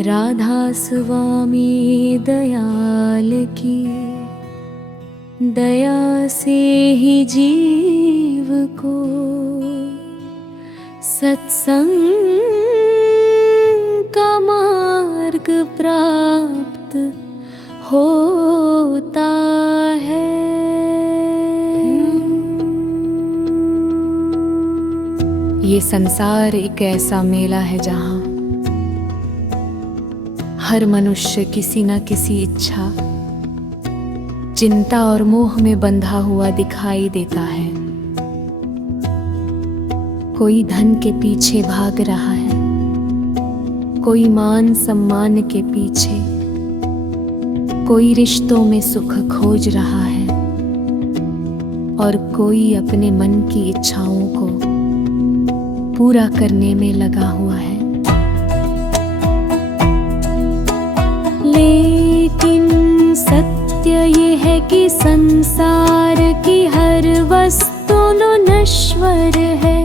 राधा स्वामी दयाल की दया से ही जीव को सत्संग का मार्ग प्राप्त होता है। ये संसार एक ऐसा मेला है जहाँ हर मनुष्य किसी न किसी इच्छा, चिंता और मोह में बंधा हुआ दिखाई देता है। कोई धन के पीछे भाग रहा है, कोई मान सम्मान के पीछे, कोई रिश्तों में सुख खोज रहा है और कोई अपने मन की इच्छाओं को पूरा करने में लगा हुआ है। लेकिन सत्य ये है कि संसार की हर वस्तु नश्वर है।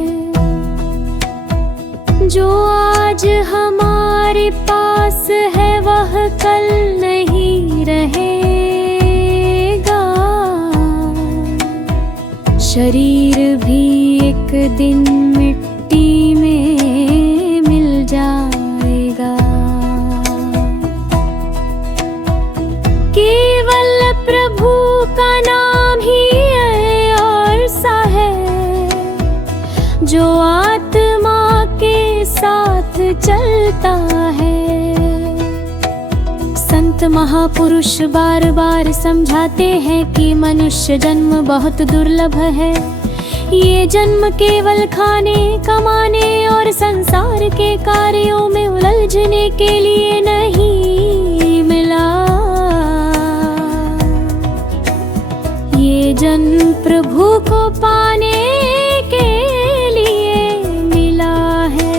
जो आज हमारे पास है वह कल नहीं रहेगा। शरीर भी एक दिन मिट्टी में मिल जाएगा। केवल प्रभु का नाम ही ऐसा है जो आत्मा के साथ चलता है। संत महापुरुष बार बार समझाते हैं कि मनुष्य जन्म बहुत दुर्लभ है। ये जन्म केवल खाने कमाने और संसार के कार्यों में उलझने के लिए नहीं मिला। ये जन्म प्रभु को पाने के लिए मिला है।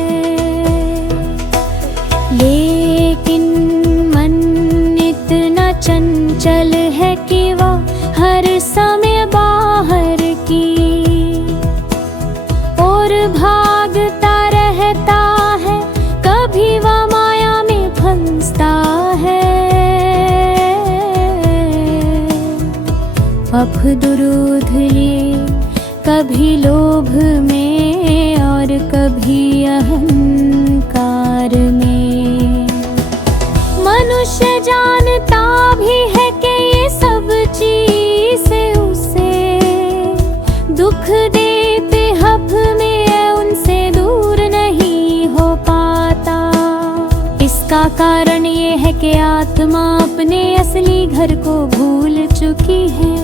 लेकिन मन इतना चंचल है कि वह हर समय बाहर की और भागता रहता है। कभी वह माया में फंसता है, अप दुरूध लिए, कभी लोभ में और कभी अहंकार में। मनुष्य जानता भी है कि ये सब चीज़ें उसे दुख देते हब में उनसे दूर नहीं हो पाता। इसका कारण ये है कि आत्मा अपने असली घर को भूल चुकी है।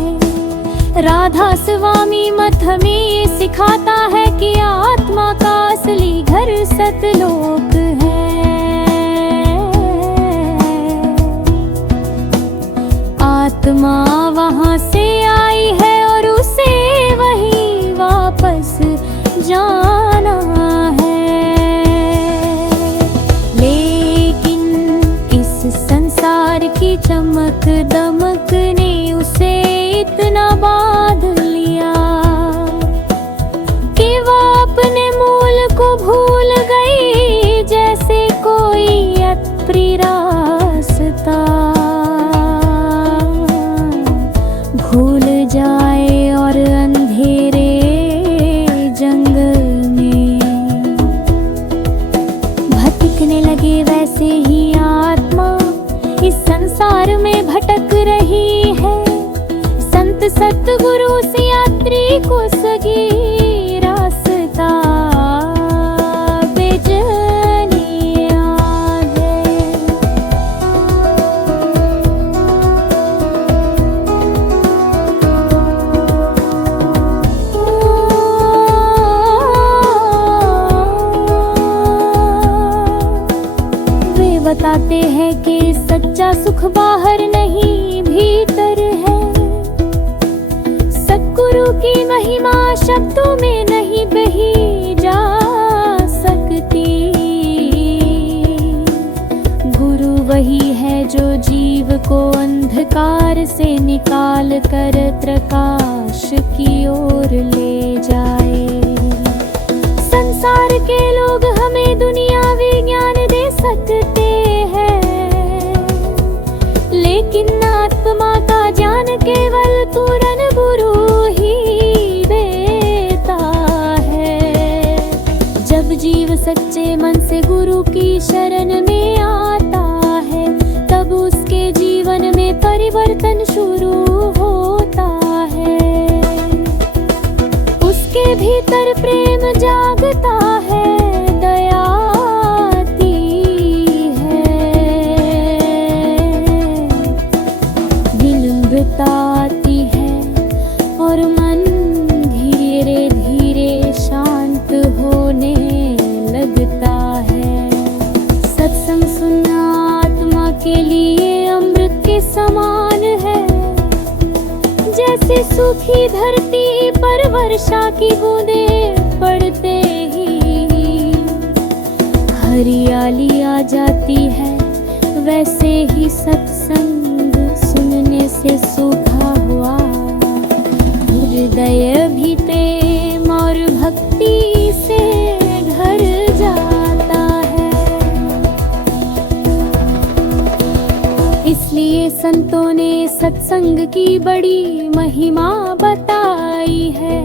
राधा स्वामी मत हमें ये सिखाता है कि आत्मा का असली घर सतलोक है। आत्मा वहाँ से आई है और उसे वहीं वापस जाना है। लेकिन इस संसार की चमक दमक ने उसे इतना बांध लिया कि वो अपने मूल को भूल गई। जैसे कोई अप्रिय रास्ता भूल जाए और अंधेरे जंगल में भटकने लगे, वैसे ही आत्मा इस संसार में भटक रही है। संत सतगुरु से यात्री को सगी रास्ता बेचैनी याद है। वे बताते हैं कि सच्चा सुख बाहर नहीं भीतर है। सतगुरु की महिमा शब्दों में नहीं बही जा सकती। गुरु वही है जो जीव को अंधकार से निकाल कर प्रकाश की ओर ले जाए। संसार के लोग हमें दुनियावी ज्ञान दे सकते हैं, सच्चे मन से गुरु की शरण में आता है, तब उसके जीवन में परिवर्तन शुरू होता है। उसके भीतर प्रेम जागता है, दया आती है, विनम्रता आती है और मन धीरे धीरे शांत होने लगता है। सत्संग सुनना आत्मा के लिए अमृत के समान है, जैसे सूखी धरती पर वर्षा की बूंदें पड़ते ही हरियाली आ जाती है, वैसे ही सत्संग सुनने से सूखा हुआ हृदय भी प्रेम और भक्ति से भर जाता है। इसलिए संतों ने सत्संग की बड़ी महिमा बताई है।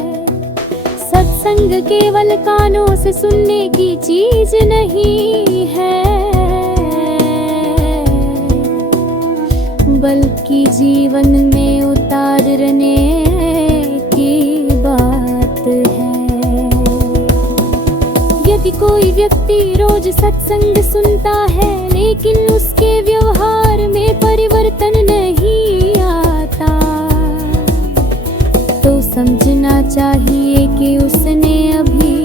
सत्संग केवल कानों से सुनने की चीज नहीं है, बल्कि जीवन में उतारने की बात है। यदि कोई व्यक्ति रोज सत्संग सुनता है लेकिन उसके व्यवहार में परिवर्तन नहीं आता, तो समझना चाहिए कि उसने अभी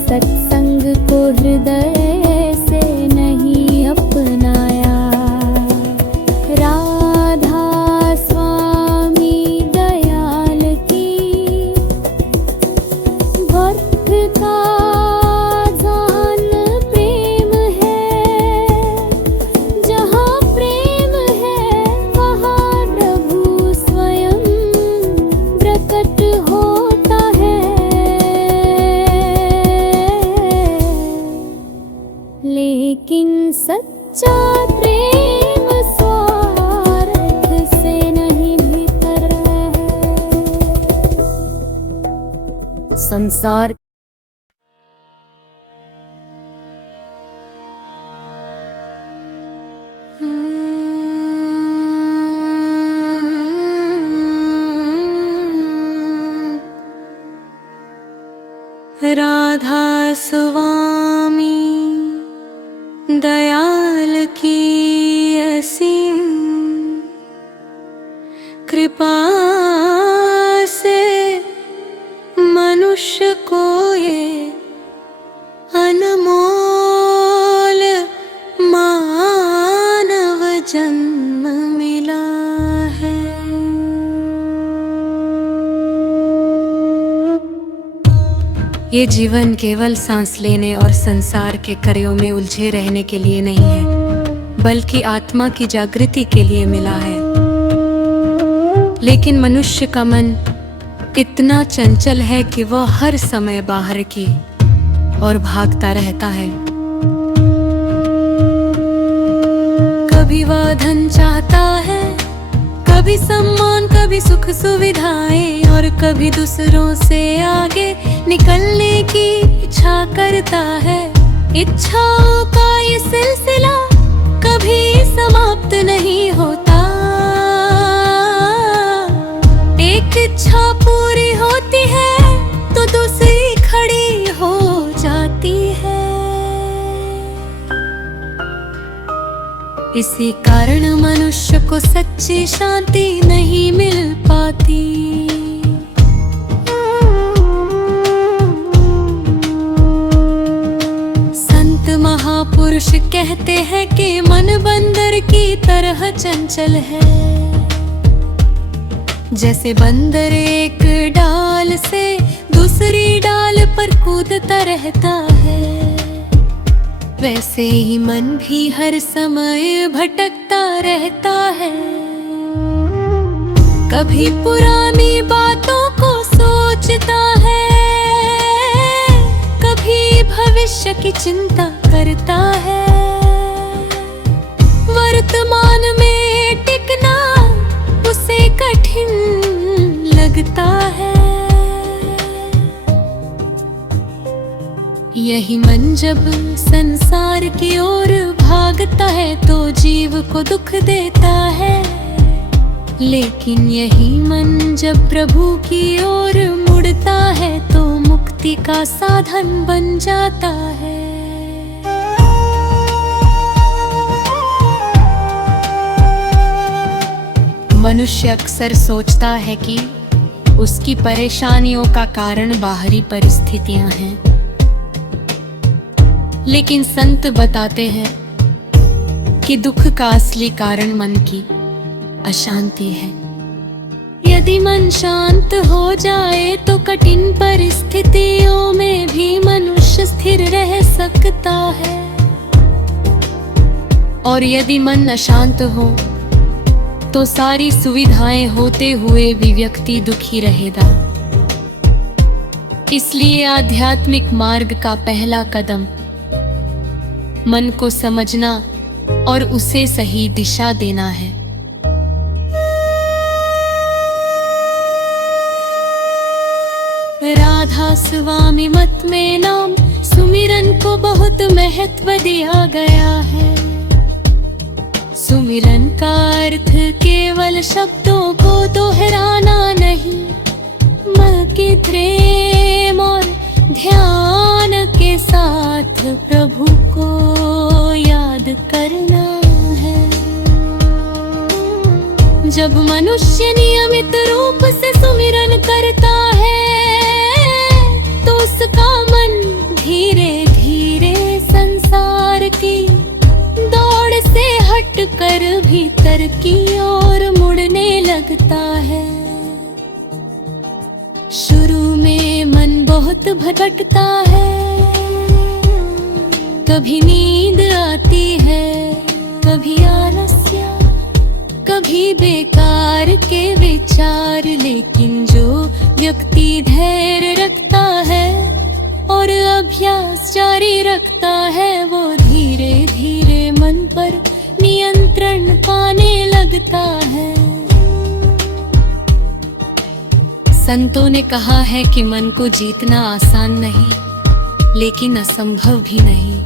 सत्संग को हृदय से नहीं अपनाया। राधा स्वामी दयाल की वर्थ का जान प्रेम है, जहाँ प्रेम है वहाँ प्रभु स्वयं प्रकट होता है। लेकिन सच्चा प्रेम स्वार्थ से नहीं भीतर है। संसार राधा स्वामी दयाल की असीम कृपा से मनुष्य को ये अनमोल मानव जन्म मिला है। ये जीवन केवल सांस लेने और संसार के कार्यों में उलझे रहने के लिए नहीं है, बल्कि आत्मा की जागृति के लिए मिला है। लेकिन मनुष्य का मन इतना चंचल है कि वह हर समय बाहर की ओर भागता रहता है। कभी वह धन चाहता है, कभी सम्मान, कभी सुख सुविधाएं, और कभी दूसरों से आगे निकलने की इच्छा करता है। इच्छाओं का ये सिलसिला कभी समाप्त नहीं होता। एक इच्छा पूरी होती है तो दूसरी खड़ी हो जाती है। इसी कारण मनुष्य को सच्ची शांति नहीं मिल पाती। संत महापुरुष कहते हैं कि मन बंदर की तरह चंचल है। जैसे बंदर एक डाल से दूसरी डाल पर कूदता रहता है, वैसे ही मन भी हर समय भटकता रहता है। कभी पुरानी बातों को सोचता है, कभी भविष्य की चिंता करता है। वर्तमान में टिकना उसे कठिन लगता है। यही मन जब संसार की ओर भागता है तो जीव को दुख देता है, लेकिन यही मन जब प्रभु की ओर मुड़ता है तो मुक्ति का साधन बन जाता है। मनुष्य अक्सर सोचता है कि उसकी परेशानियों का कारण बाहरी परिस्थितियां हैं, लेकिन संत बताते हैं कि दुख का असली कारण मन की अशांति है। यदि मन शांत हो जाए तो कठिन परिस्थितियों में भी मनुष्य स्थिर रह सकता है, और यदि मन अशांत हो तो सारी सुविधाएं होते हुए भी व्यक्ति दुखी रहेगा। इसलिए आध्यात्मिक मार्ग का पहला कदम मन को समझना और उसे सही दिशा देना है। राधा स्वामी मत में नाम सुमिरन को बहुत महत्व दिया गया है। सुमिरन का अर्थ केवल शब्दों को दोहराना नहीं, बल्कि प्रेम और ध्यान के साथ प्रभु को याद करना है। जब मनुष्य नियमित रूप से सुमिरन करता है तो उसका मन धीरे धीरे संसार की दौड़ से हटकर भीतर की ओर मुड़ने लगता है। शुरू में मन बहुत भटकता है, कभी नींद आती है, कभी आलस्य, कभी बेकार के विचार, लेकिन जो व्यक्ति धैर्य रखता है और अभ्यास जारी रखता है वो धीरे धीरे मन पर नियंत्रण पाने लगता है। संतों ने कहा है कि मन को जीतना आसान नहीं, लेकिन असंभव भी नहीं।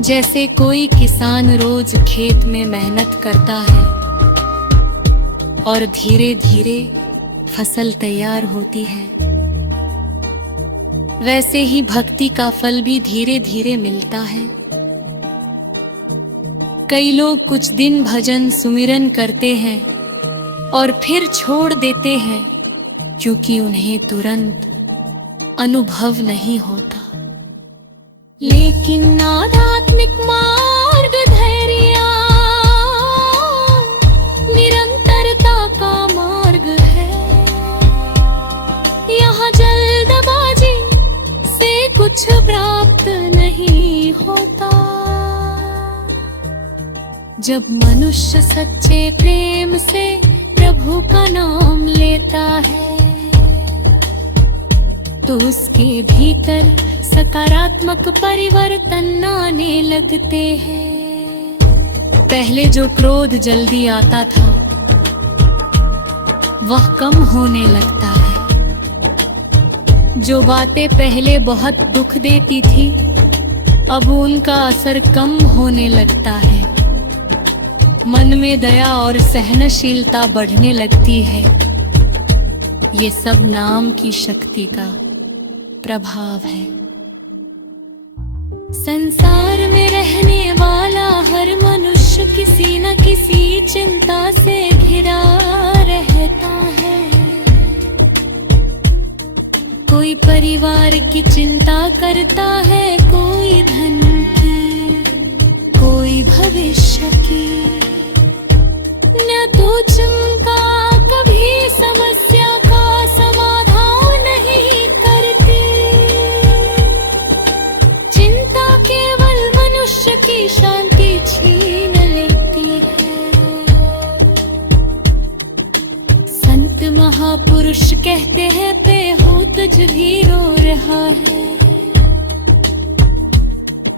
जैसे कोई किसान रोज खेत में मेहनत करता है और धीरे धीरे फसल तैयार होती है, वैसे ही भक्ति का फल भी धीरे धीरे मिलता है। कई लोग कुछ दिन भजन सुमिरन करते हैं और फिर छोड़ देते हैं क्योंकि उन्हें तुरंत अनुभव नहीं होता। लेकिन आध्यात्मिक मार्ग धैर्य निरंतरता का मार्ग है। यहाँ जल्दबाजी से कुछ प्राप्त नहीं होता। जब मनुष्य सच्चे प्रेम से प्रभु का नाम लेता है तो उसके भीतर सकारात्मक परिवर्तन आने लगते हैं। पहले जो क्रोध जल्दी आता था वह कम होने लगता है। जो बातें पहले बहुत दुख देती थी अब उनका असर कम होने लगता है। मन में दया और सहनशीलता बढ़ने लगती है। ये सब नाम की शक्ति का प्रभाव है। संसार में रहने वाला हर मनुष्य किसी न किसी चिंता से घिरा रहता है। कोई परिवार की चिंता करता है, कोई धन की, कोई भविष्य की। न तो चिंता कभी समस्या का समाधान नहीं करती। चिंता केवल मनुष्य की शांति छीन लेती है। संत महापुरुष कहते हैं बेहूद तुझ भी रो रहा है।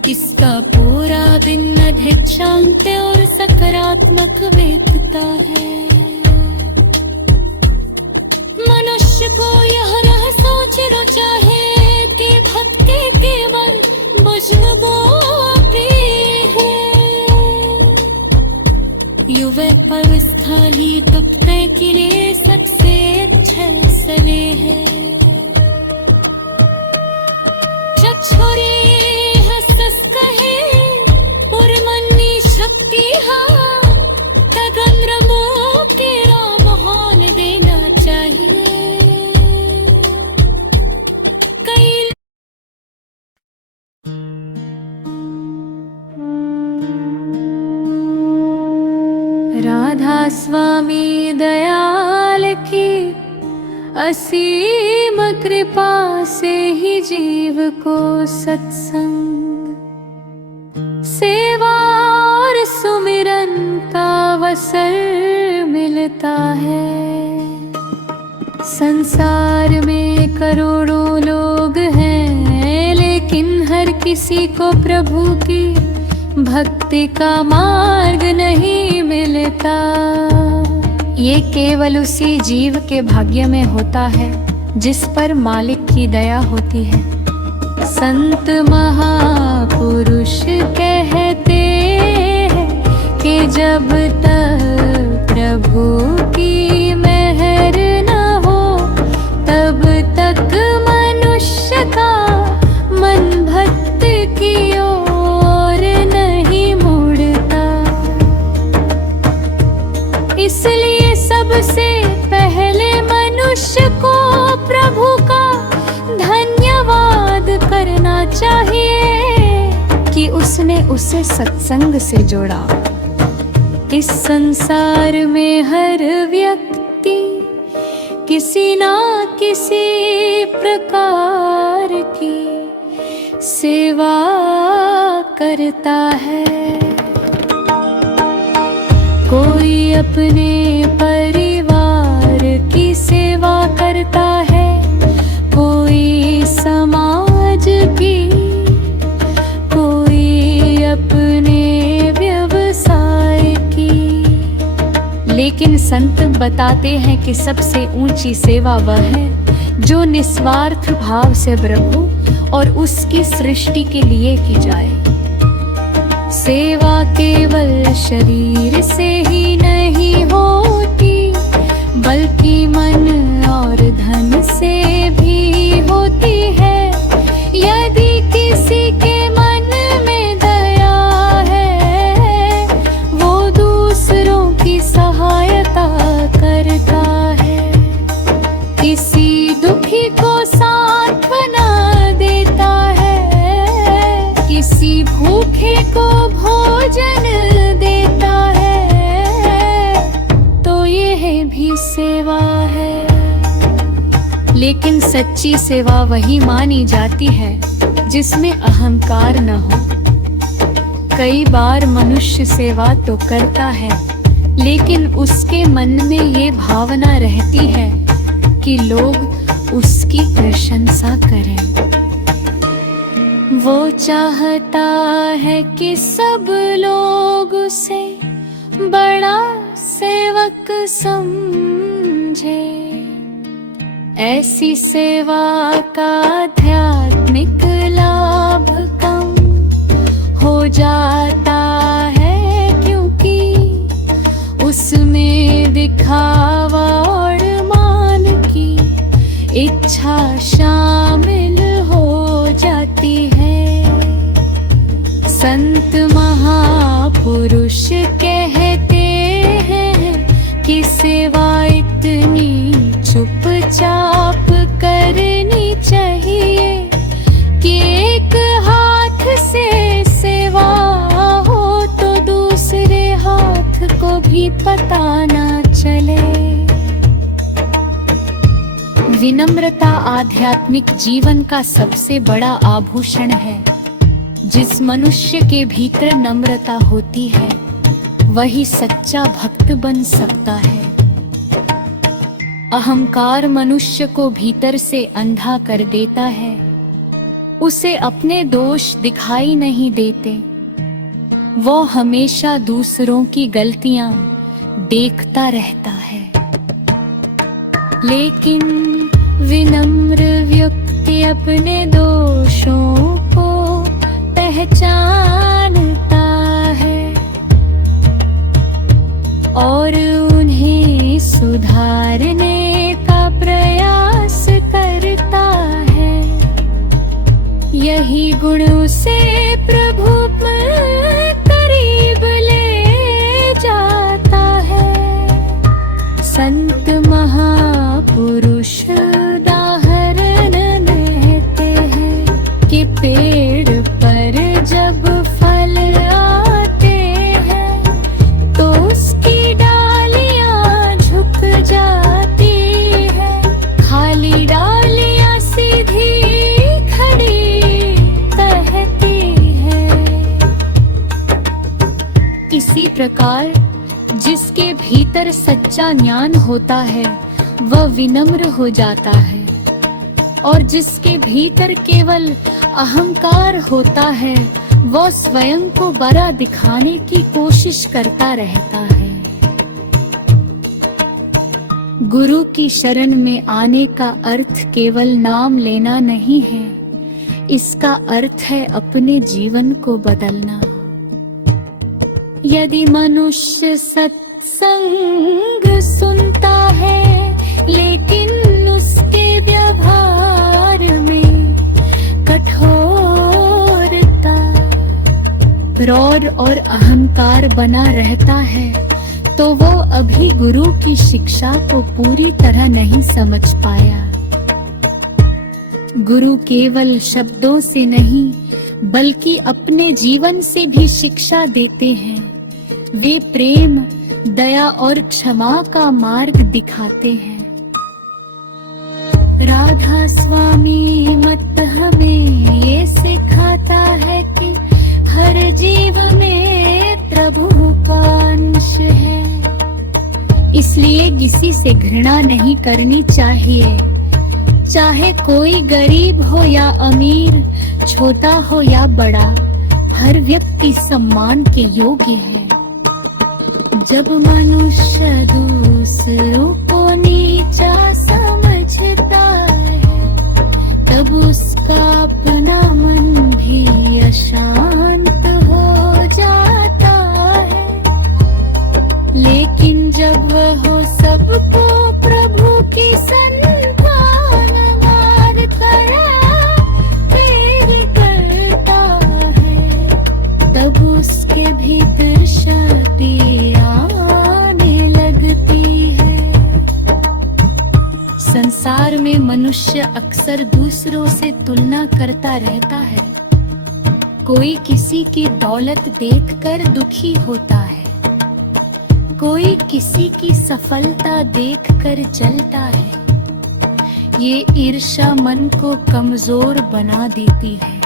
इसका पूरा दिन अधिक शांत और सकारात्मक बीतता है। मनुष्य को यह रह सोचना चाहे कि भक्ति के मुझको प्रिय है। युवा अवस्थाली तपने के लिए सबसे अच्छा समय है। छोरी हसस कहे पुरमन्नी शक्ति तगंद्र के राम होल देना चाहिए। कई राधा स्वामी दयाल की असीम कृपा से ही जीव को सत्संग, सेवा और सुमिरन का अवसर मिलता है। संसार में करोड़ों लोग हैं, लेकिन हर किसी को प्रभु की भक्ति का मार्ग नहीं मिलता। ये केवल उसी जीव के भाग्य में होता है जिस पर मालिक की दया होती है। संत महापुरुष कहते हैं कि जब तक प्रभु की मेहर न हो तब तक मनुष्य का मन भक्ति की ओर नहीं मुड़ता। इसलिए सबसे पहले मनुष्य को प्रभु का धन्यवाद करना चाहिए कि उसने उसे सत्संग से जोड़ा। इस संसार में हर व्यक्ति किसी ना किसी प्रकार की सेवा करता है। कोई अपने परिवार की सेवा करता है, कोई समाज की, कोई अपने व्यवसाय की। लेकिन संत बताते हैं कि सबसे ऊंची सेवा वह है जो निस्वार्थ भाव से प्रभु और उसकी सृष्टि के लिए की जाए। सेवा केवल शरीर से ही नहीं होती, बल्कि मन और धन से भी होती है। यदि किसी के मन में दया है, वो दूसरों की सहायता करता है। किसी दुखी को सांत्वना देता है, किसी भूखे को भोजन देता है, तो यह भी सेवा है। लेकिन सच्ची सेवा वही मानी जाती है जिसमें अहंकार न हो। कई बार मनुष्य सेवा तो करता है, लेकिन उसके मन में ये भावना रहती है कि लोग उसकी प्रशंसा करें। वो चाहता है कि सब लोग उसे बड़ा सेवक समझे। ऐसी सेवा का आध्यात्मिक लाभ कम हो जाता है, क्योंकि उसमें दिखावा और मान की इच्छा शामिल हो जाती है। संत महापुरुष कहते हैं कि सेवा इतनी चुपचाप करनी चाहिए कि एक हाथ से सेवा हो तो दूसरे हाथ को भी पता न चले। विनम्रता आध्यात्मिक जीवन का सबसे बड़ा आभूषण है। जिस मनुष्य के भीतर नम्रता होती है वही सच्चा भक्त बन सकता है। अहंकार मनुष्य को भीतर से अंधा कर देता है, उसे अपने दोष दिखाई नहीं देते। वो हमेशा दूसरों की गलतियां देखता रहता है। लेकिन विनम्र व्यक्ति अपने दोषों को पहचानता है और उन्हें सुधारने का प्रयास करता है। यही गुण उसे प्रभु करीब ले जाता है। संत महापुरुष उदाहरण देते हैं कि पेड़ पर जब फल आते हैं तो उसकी डालियां झुक जाती है, खाली डालियां सीधी खड़ी कहती है। इसी प्रकार जिसके भीतर सच्चा ज्ञान होता है वह विनम्र हो जाता है, और जिसके भीतर केवल अहंकार होता है वह स्वयं को बड़ा दिखाने की कोशिश करता रहता है। गुरु की शरण में आने का अर्थ केवल नाम लेना नहीं है, इसका अर्थ है अपने जीवन को बदलना। यदि मनुष्य सत्संग सुनता है लेकिन उसके व्यवहार में कठोरता, क्रोध और अहंकार बना रहता है तो वो अभी गुरु की शिक्षा को पूरी तरह नहीं समझ पाया। गुरु केवल शब्दों से नहीं बल्कि अपने जीवन से भी शिक्षा देते हैं। वे प्रेम, दया और क्षमा का मार्ग दिखाते हैं। राधा स्वामी मत हमें ये सिखाता है कि हर जीव में प्रभु का अंश है, इसलिए किसी से घृणा नहीं करनी चाहिए। चाहे कोई गरीब हो या अमीर, छोटा हो या बड़ा, हर व्यक्ति सम्मान के योग्य है। जब मनुष्य दूसरों को नीचा समझता है तब उसका अपना मन भी अशांत हो जाता है। लेकिन जब वह सबको प्रभु की संतान मानकर प्रेम करता है तब उसके भीतर शक्ति आने लगती है। संसार में मनुष्य अक्सर दूसरों से तुलना करता रहता है। कोई किसी की दौलत देखकर दुखी होता है, कोई किसी की सफलता देखकर जलता है। ये ईर्ष्या मन को कमजोर बना देती है।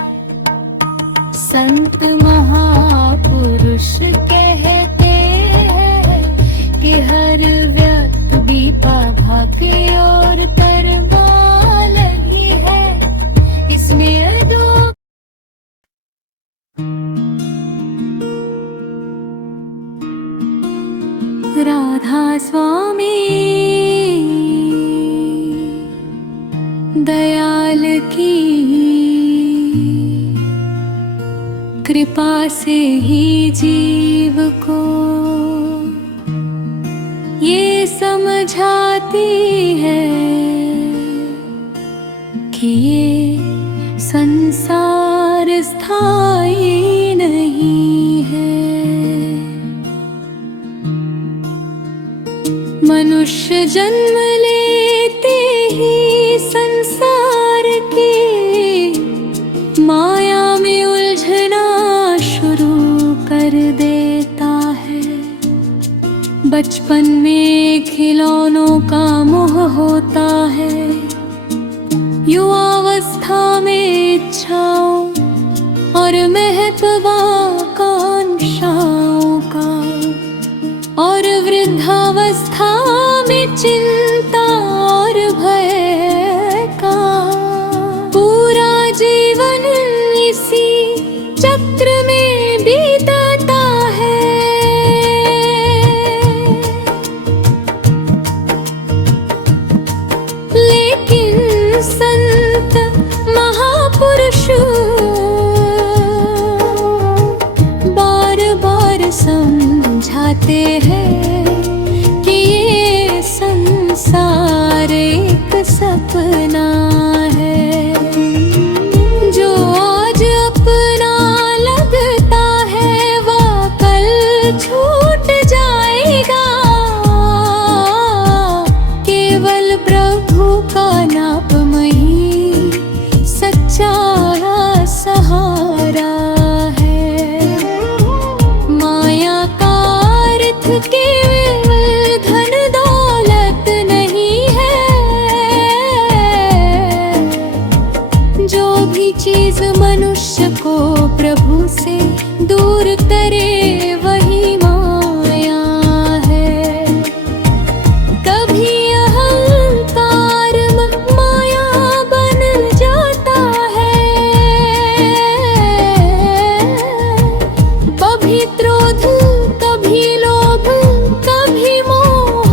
संत महापुरुष कहते हैं कि हर व्यक्ति भाग्य और कर्मा लगी है, इसमें दो राधा स्वामी दयाल की कृपा से ही जीव को ये समझाती है कि ये संसार स्थायी नहीं है। मनुष्य जन्म लेते ही संसार की माया में उलझना शुरू कर देता है। बचपन में खिलौनों का मोह होता है, युवावस्था में इच्छाओं और महत्वाकांक्षाओं का, और वृद्धावस्था में चिंता और भय का। पूरा जीवन इसी चक्र में बीतता है। लेकिन संत महापुरुषों कहते हैं कि ये संसार एक सपना है। जो आज अपना लगता है वो कल छूट जाएगा। केवल प्रभु का नाम ही सच्चा सहारा है। माया का अर्थ केवल धन दौलत नहीं है। जो भी चीज मनुष्य को प्रभु से दूर करे वही माया है। कभी अहंकार माया बन जाता है, कभी क्रोध, कभी लोभ, कभी मोह।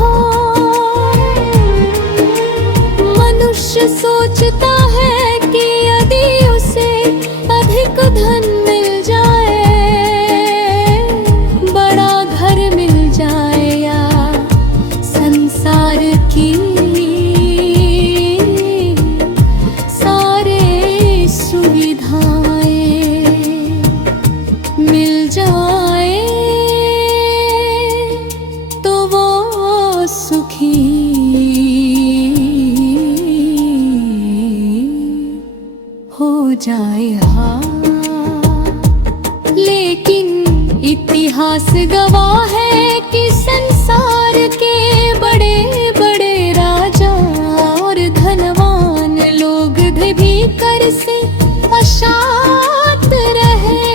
मनुष्य सोचता है कि यदि उसे अधिक धन मिल जाए, बड़ा घर मिल जाए या संसार की सारे सुविधाएं मिल जाए तो वो सुखी हो जाए। हाँ, लेकिन इतिहास गवाह है कि संसार के बड़े बड़े राजा और धनवान लोग भी कर से अशांत रहे।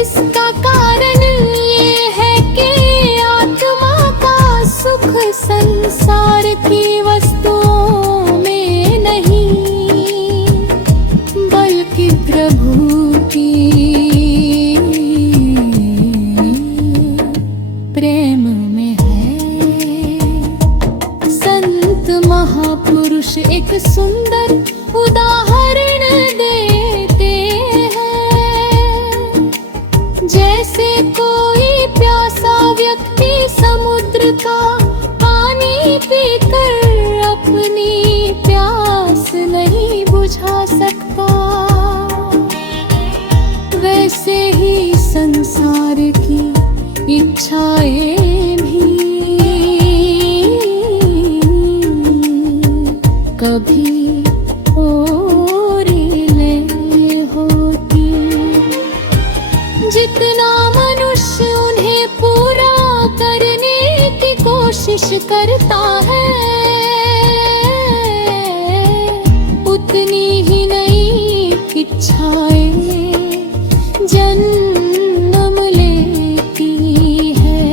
इसका कारण ये है कि आत्मा का सुख संसार की वस्तुओं में नहीं, बल्कि प्रभु की प्रेम में है। संत महापुरुष एक सुंदर उदाहरण देते हैं। जैसे कोई प्यासा व्यक्ति समुद्र का पानी पीकर अपनी प्यास नहीं बुझा सकता, वैसे ही संसार की इच्छाएं भी कभी ओरीले होती। जितना मनुष्य उन्हें पूरा करने की कोशिश करता है, उतनी ही नई इच्छाएं जन्म लेती है।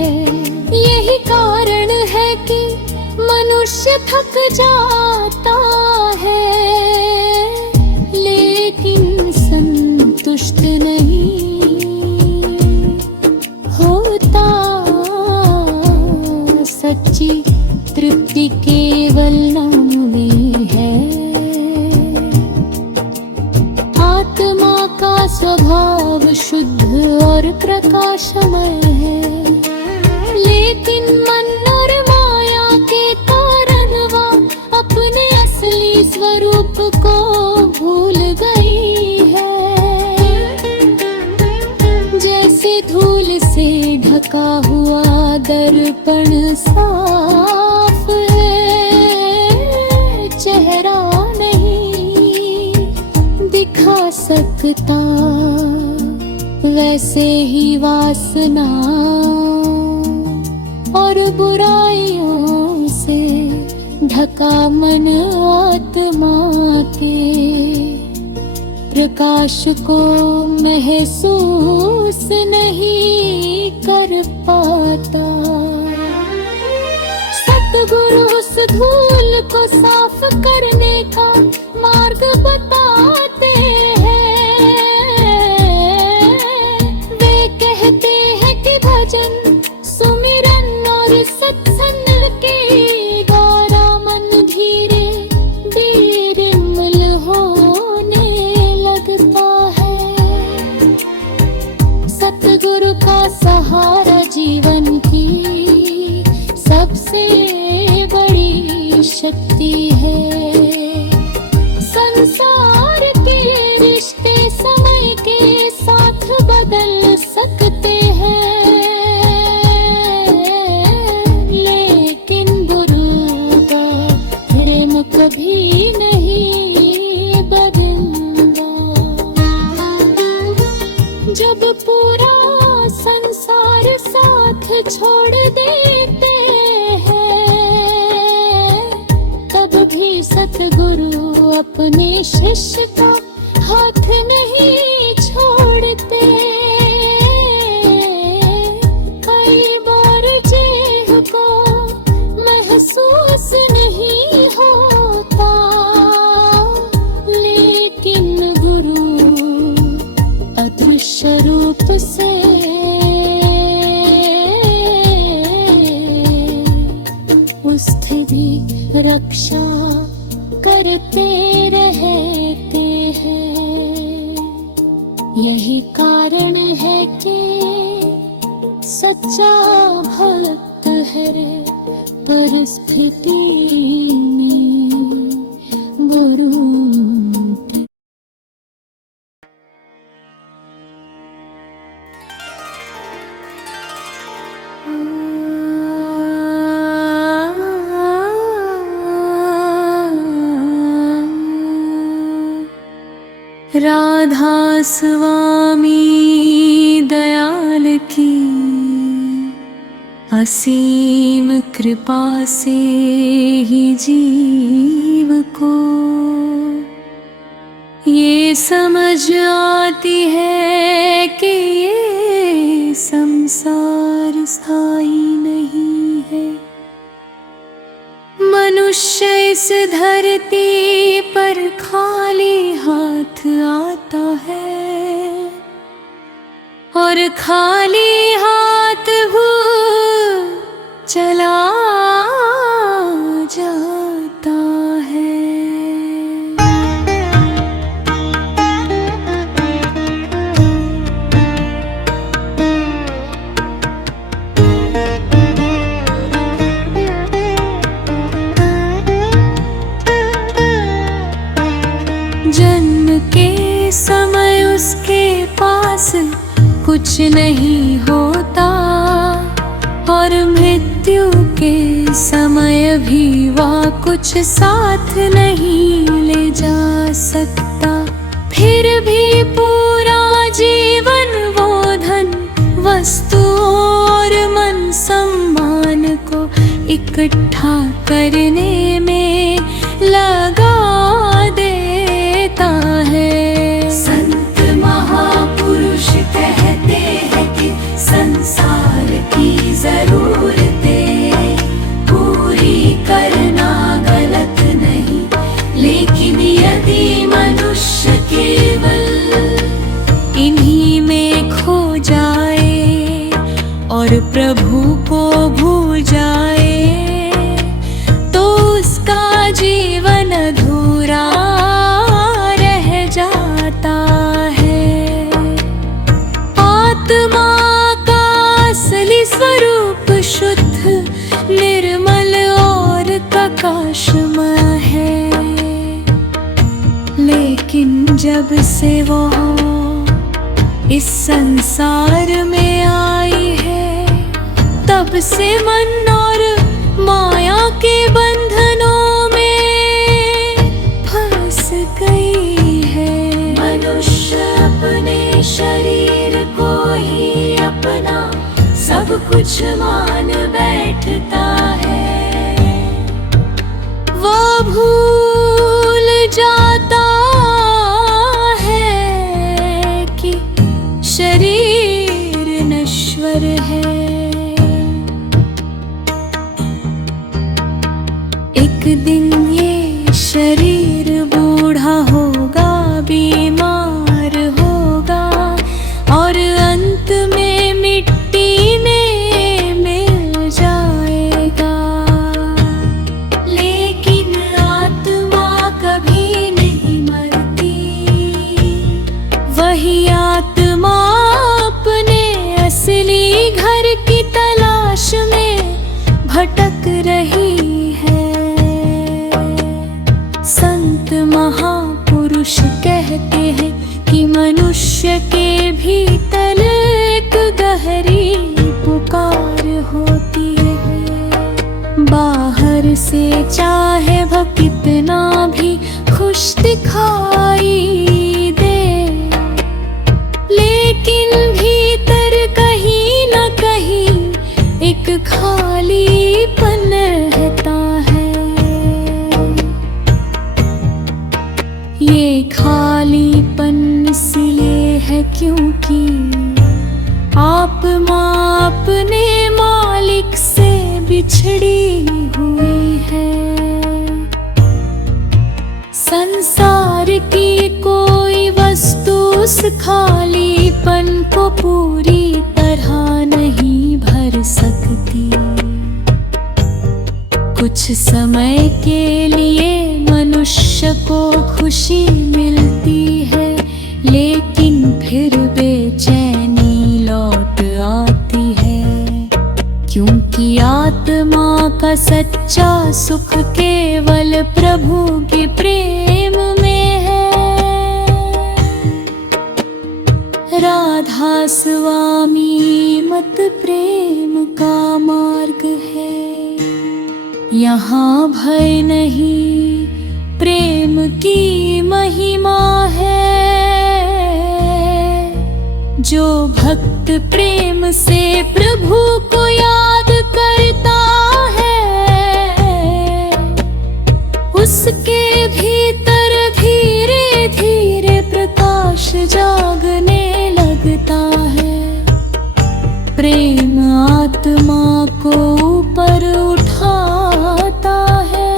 यही कारण है कि मनुष्य थक जाता है, लेकिन संतुष्ट नहीं होता। सच्ची तृप्ति केवल नाम में है। आत्मा का स्वभाव शुद्ध और प्रकाशमय है, लेकिन मन और माया के कारण वह अपने असली स्वरूप को भूल गई है। जैसे धूल से ढका हुआ दर्पण साफ है, चेहरा नहीं दिखा सकता, वैसे ही वासना और बुराइयों से ढका मन आत्मा के प्रकाश को महसूस नहीं कर पाता। सतगुरु उस धूल को साफ करने का मार्ग बताते हैं। वे कहते हैं कि भजन, सुमिरन और सत्संग के द्वारा मन धीरे निर्मल होने लगता है। सतगुरु अपने शिष्य का हाथ नहीं छोड़ते। कई बार जेह को महसूस नहीं होता, लेकिन गुरु अदृश्य रूप से उसकी भी रक्षा करते रहते हैं। यही कारण है कि सच्चा भक्त हर परिस्थिति में गुरु राधा स्वामी दयाल की असीम कृपा से ही जीव को ये समझ आती है कि ये संसार स्थायी नहीं है। मनुष्य इस धरती पर खाली हाथ आता है और खाली हाथ चला जाता है। जन्म के समय उसके पास कुछ नहीं होता और मृत्यु के समय भी वह कुछ साथ नहीं ले जा सकता। फिर भी पूरा जीवन वो धन वस्तु और मन सम्मान को इकट्ठा करने में लगा देता है। संत महापुरुष कहते हैं कि संसार की जरूरतें पूरी करना गलत नहीं, लेकिन यदि मनुष्य केवल इन्हीं में खो जाए और प्रभु को भूल जाए तो उसका जीवन अधूरा रह जाता है। आत्मा का असली स्वरूप शुद्ध, निर्मल और प्रकाशमय है, लेकिन जब से वो इस संसार में आई है तब से मन और माया के बंधनों में फंस गई है। मनुष्य अपने शरीर को ही अपना सब कुछ मान बैठता है। वो भूल जाता है कि शरीर नश्वर है। एक दिन ये शरीर बूढ़ा होगा, बीमार होगा और अंत में मिट्टी में मिल जाएगा। लेकिन आत्मा कभी नहीं मरती, वही आत्मा अपने असली घर की तलाश में भटक रही है। संत महापुरुष कहते हैं कि मनुष्य के भीतर एक गहरी पुकार होती है। बाहर से चाहे वह कितना भी खुश दिखाई दे, लेकिन भीतर कहीं न कहीं एक खालीपन रहता है। ये खालीपन इसलिए है क्योंकि आप माँ अपने मालिक से बिछड़ी हुई है। संसार की कोई वस्तु उस खालीपन को पूरी तरह नहीं भर सकती। कुछ समय के लिए मनुष्य को खुशी मिलती है, लेकिन फिर बेचैनी लौट आती है, क्योंकि आत्मा का सच्चा सुख केवल प्रभु के प्रेम में है। राधा स्वामी मत प्रेम का मार्ग है, यहाँ भय नहीं, प्रेम की महिमा है। जो भक्त प्रेम से प्रभु को याद करता है, उसके भीतर धीरे धीरे प्रकाश जागने लगता है। प्रेम आत्मा को ऊपर उठाता है,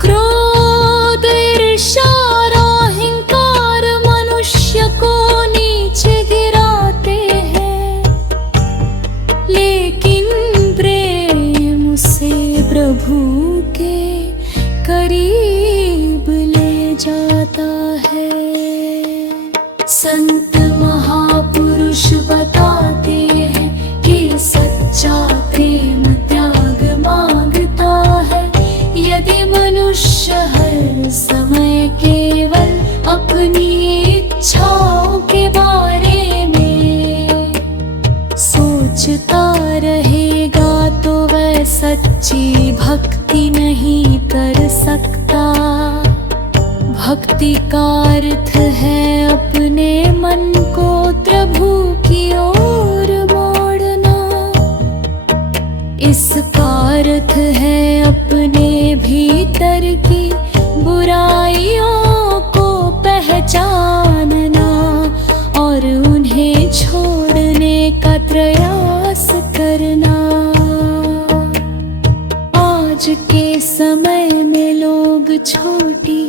क्रोध ईर्ष्या और अहंकार मनुष्य को नीचे गिराते हैं, लेकिन प्रेम से प्रभु के करीब ले जाता है। संत महापुरुष बताते हैं कि सच्चा प्रेम त्याग मांगता है। यदि मनुष्य हर समय केवल अपनी इच्छाओं के बारे में सोचता रहेगा, तो वह सच्ची भक्ति नहीं कर सकता। भक्ति का अर्थ है अपने मन को प्रभु की ओर मोड़ना। इसका अर्थ है अपने भीतर की बुराइयों को पहचानना और उन्हें छोड़ने का प्रयास करना। आज के समय में लोग छोटी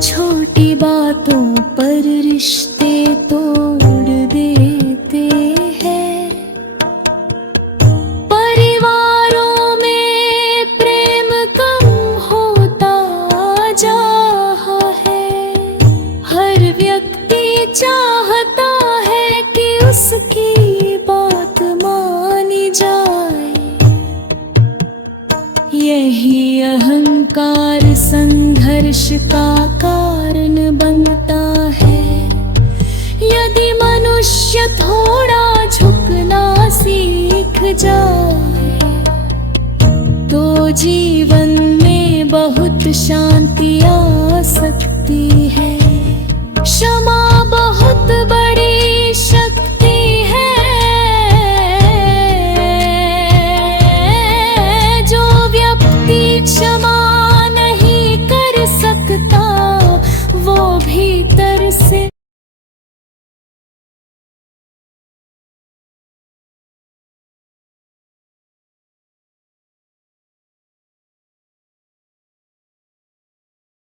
छोटी बातों पर रिश्ते तोड़ देते हैं। परिवारों में प्रेम कम होता जा रहा है। हर व्यक्ति चाहता है कि उसकी बात मानी जाए। यही अहंकार संघर्ष का कारण बनता है। यदि मनुष्य थोड़ा झुकना सीख जाए, तो जीवन में बहुत शांति आ सकती है। क्षमा बहुत बड़ी शक्ति है। जो व्यक्ति क्षमा नहीं कर सकता, वो भीतर से